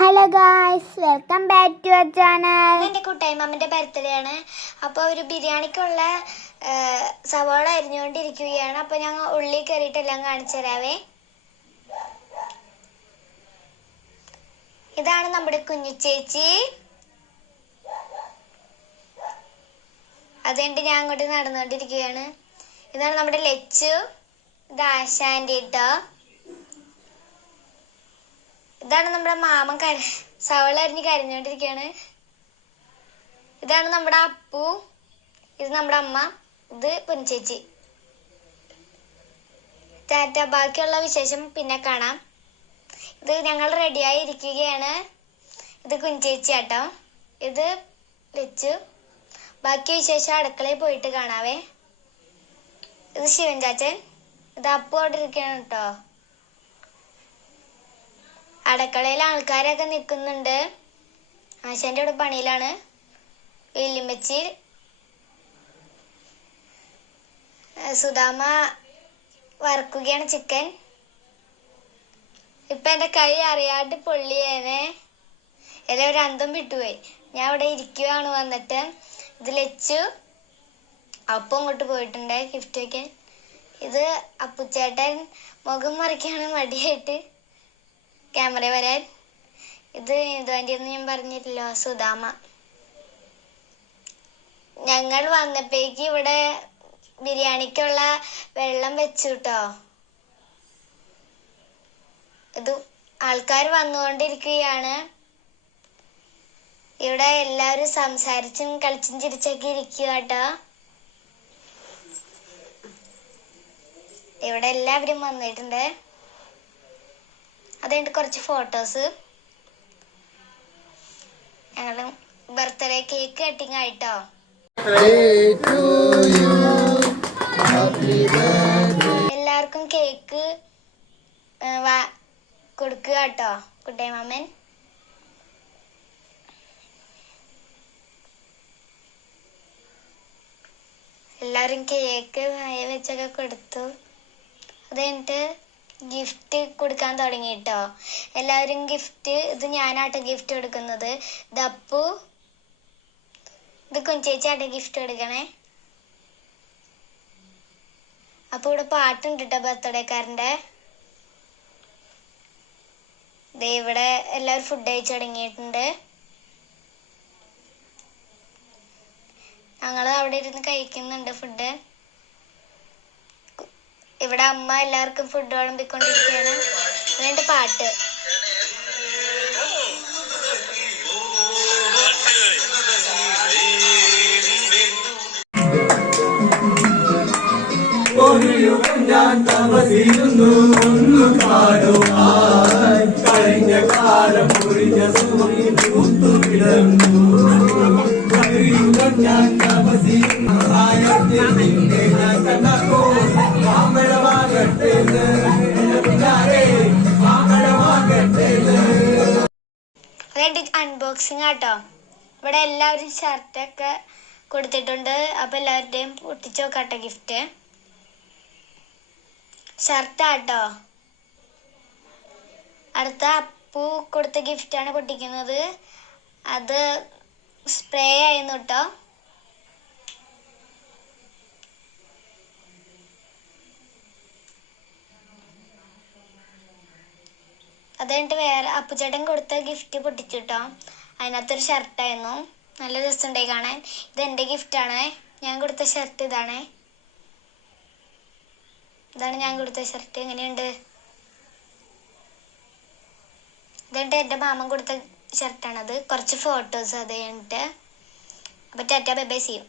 Hello guys welcome back to our channel എന്റെ കൂട്ടായ്മ അമ്മന്റെ ബർത്ത്ഡേ ആണ്. അപ്പോൾ ഒരു ബിരിയാണിക്കുള്ള സവാള അരിഞ്ഞുകൊണ്ടിരിക്കുകയാണ്. അപ്പോൾ ഞങ്ങൾ ഉള്ളി കയറിയിട്ടെല്ലാം കാണിച്ചു തരാവേ. ഇതാണ് നമ്മുടെ കുഞ്ഞു ചേച്ചി. അതുകൊണ്ട് ഞാൻ അങ്ങോട്ട് നടന്നുകൊണ്ടിരിക്കുകയാണ്. ഇതാണ് നമ്മുടെ ലച്ചു. ഇത് ആശാന്റെ കേട്ടോ ഇതാണ് നമ്മുടെ മാമൻ കര സവള അരിഞ്ഞ് കരഞ്ഞോണ്ടിരിക്കുകയാണ് ഇതാണ് നമ്മുടെ അപ്പു. ഇത് നമ്മുടെ അമ്മ. ഇത് പൊൻചേച്ചി. ടാറ്റ ബാക്കിയുള്ള വിശേഷം പിന്നെ കാണാം. ഇത് ഞങ്ങൾ റെഡിയായി ഇരിക്കുകയാണ്. ഇത് കുഞ്ചേച്ചി ആട്ടോ. ഇത് വെച്ചു ബാക്കി വിശേഷം അടുക്കളയിൽ പോയിട്ട് കാണാവേ. ഇത് ശിവൻ ചാച്ചൻ. ഇത് അപ്പു അവിടെ ഇരിക്കുകയാണ് കേട്ടോ അടുക്കളയിൽ ആൾക്കാരൊക്കെ നിൽക്കുന്നുണ്ട്. ആശാന്റെ അവിടെ പണിയിലാണ്. വെല്ലുമ്പച്ചി സുധാമ വറക്കുകയാണ് ചിക്കൻ. ഇപ്പൊ എന്റെ കൈ അറിയാണ്ട് പൊള്ളിയേനെ. എല്ലാവരും അന്തം വിട്ടുപോയി. ഞാൻ അവിടെ ഇരിക്കുവാണ് വന്നിട്ട്. ഇത് ലച്ചു അപ്പം ഇങ്ങോട്ട് പോയിട്ടുണ്ട് ഗിഫ്റ്റ് വയ്ക്കാൻ ഇത് അപ്പുച്ചേട്ടൻ മുഖം മറിക്കാണ് മടിയായിട്ട് ക്യാമറ വരാൻ. ഇത് ഇതുവണ്ടിയൊന്നും ഞാൻ പറഞ്ഞില്ലല്ലോ സുധാമ. ഞങ്ങൾ വന്നപ്പോഴേക്ക് ഇവിടെ ബിരിയാണിക്കുള്ള വെള്ളം വെച്ചു കേട്ടോ ഇത് ആൾക്കാർ വന്നുകൊണ്ടിരിക്കുകയാണ്. ഇവിടെ എല്ലാവരും സംസാരിച്ചും കളിച്ചും ചിരിച്ചൊക്കെ ഇരിക്കുക കേട്ടോ ഇവിടെ എല്ലാവരും വന്നിട്ടുണ്ട്. അതുകൊണ്ട് കുറച്ച് ഫോട്ടോസ് ഞങ്ങൾ ബർത്ത്ഡേ കേക്ക് കട്ടിങ് ആയിട്ടോ. എല്ലാവർക്കും കേക്ക് കൊടുക്കുക കേട്ടോ കുട്ടേ മാമൻ. എല്ലാവരും കേക്ക് വായ വെച്ചൊക്കെ കൊടുത്തു. അത് ഗിഫ്റ്റ് കൊടുക്കാൻ തുടങ്ങി കേട്ടോ എല്ലാവരും ഗിഫ്റ്റ് ഇത് ഞാനാട്ട ഗിഫ്റ്റ് കൊടുക്കുന്നത്. ദപ്പു ഇത് കുഞ്ചേച്ചാട്ട ഗിഫ്റ്റ് കൊടുക്കണേ. അപ്പൊ ഇവിടെ പാട്ടുണ്ട് കേട്ടോ ബർത്ത്ഡേക്കാരന്റെ ദേ ഇവിടെ എല്ലാവരും ഫുഡ് കഴിച്ചു തുടങ്ങിയിട്ടുണ്ട്. ഞങ്ങൾ അവിടെ ഇരുന്ന് കഴിക്കുന്നുണ്ട് ഫുഡ് ഇവിടെ അമ്മ എല്ലാവർക്കും ഫുഡ് വിളമ്പിക്കൊണ്ടിരിക്കുകയാണ്. അതുകൊണ്ട് പാട്ട്. ഒരു യുഗം ഞാൻ തപസിരുന്നു ഒന്നു പാടുവാൻ കഴിഞ്ഞ കാലം മുറിഞ്ഞ സൂര്യൻ പൂത്തുവിടന്നു ഒരു യുഗം ഞാൻ തപസിരുന്നു ആയത്തിൽ നിന്നെ ഞാൻ കണ്ടപ്പോൾ അൺബോക്സിങ് ആട്ടോ. ഇവിടെ എല്ലാവരും ഷർട്ടൊക്കെ കൊടുത്തിട്ടുണ്ട്. അപ്പോൾ എല്ലാവരുടെയും പൊട്ടിച്ചു നോക്കാട്ടോ ഗിഫ്റ്റ് ഷർട്ടാട്ടോ അടുത്ത അപ്പു കൊടുത്ത ഗിഫ്റ്റാണ് പൊട്ടിക്കുന്നത്. അത് സ്പ്രേ ആയിരുന്നു കേട്ടോ അത് കഴിഞ്ഞിട്ട് വേറെ അപ്പുചേട്ടൻ കൊടുത്ത ഗിഫ്റ്റ് പൊട്ടിച്ചു കേട്ടോ അതിനകത്തൊരു ഷർട്ടായിരുന്നു നല്ല രസമുണ്ടായി കാണാൻ. ഇത് എന്റെ ഗിഫ്റ്റാണ് ഞാൻ കൊടുത്ത ഷർട്ട് ഇതാണ്. ഇതാണ് ഞാൻ കൊടുത്ത ഷർട്ട് എങ്ങനെയുണ്ട്? ഇതെന്റെ എന്റെ മാമൻ കൊടുത്ത ഷർട്ടാണത് കുറച്ച് ഫോട്ടോസ് അത് കഴിഞ്ഞിട്ട് അപ്പോൾ ടാറ്റ ബൈ ബൈ ചെയ്യും